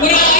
Yeah.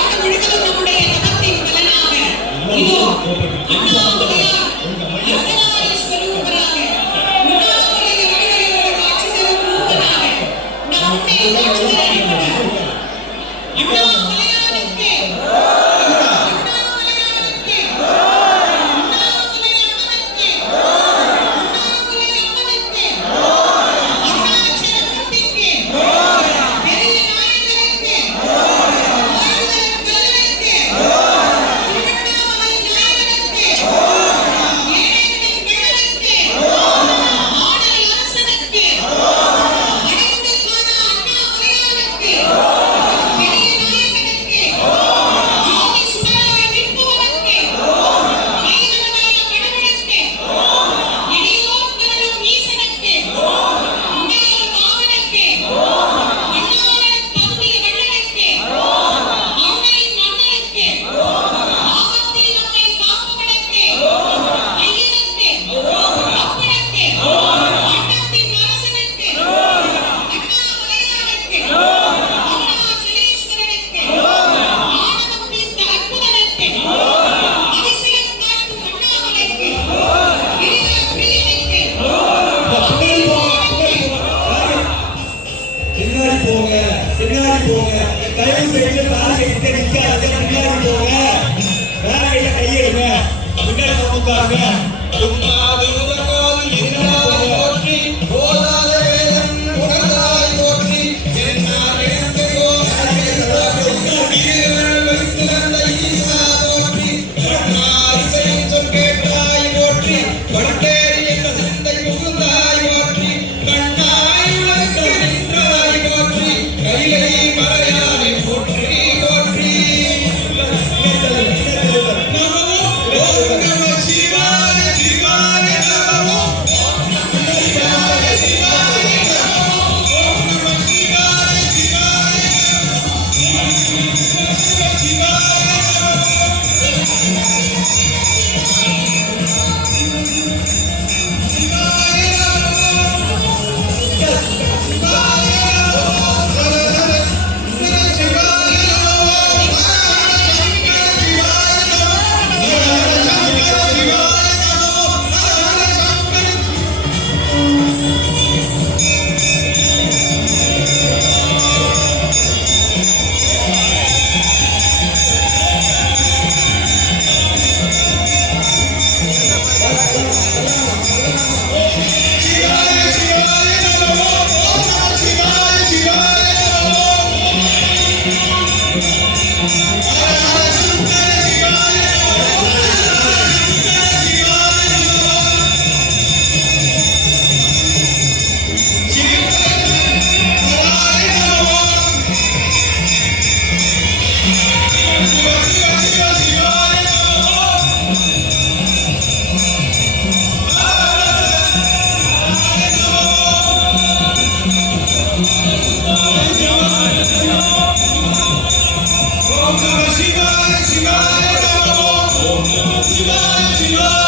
போங்க பின்னாடி போங்க. தயவு செய்து காலை கிட்ட நிக்காத பின்னாடி போங்க. வேற பின்னாடி Lord.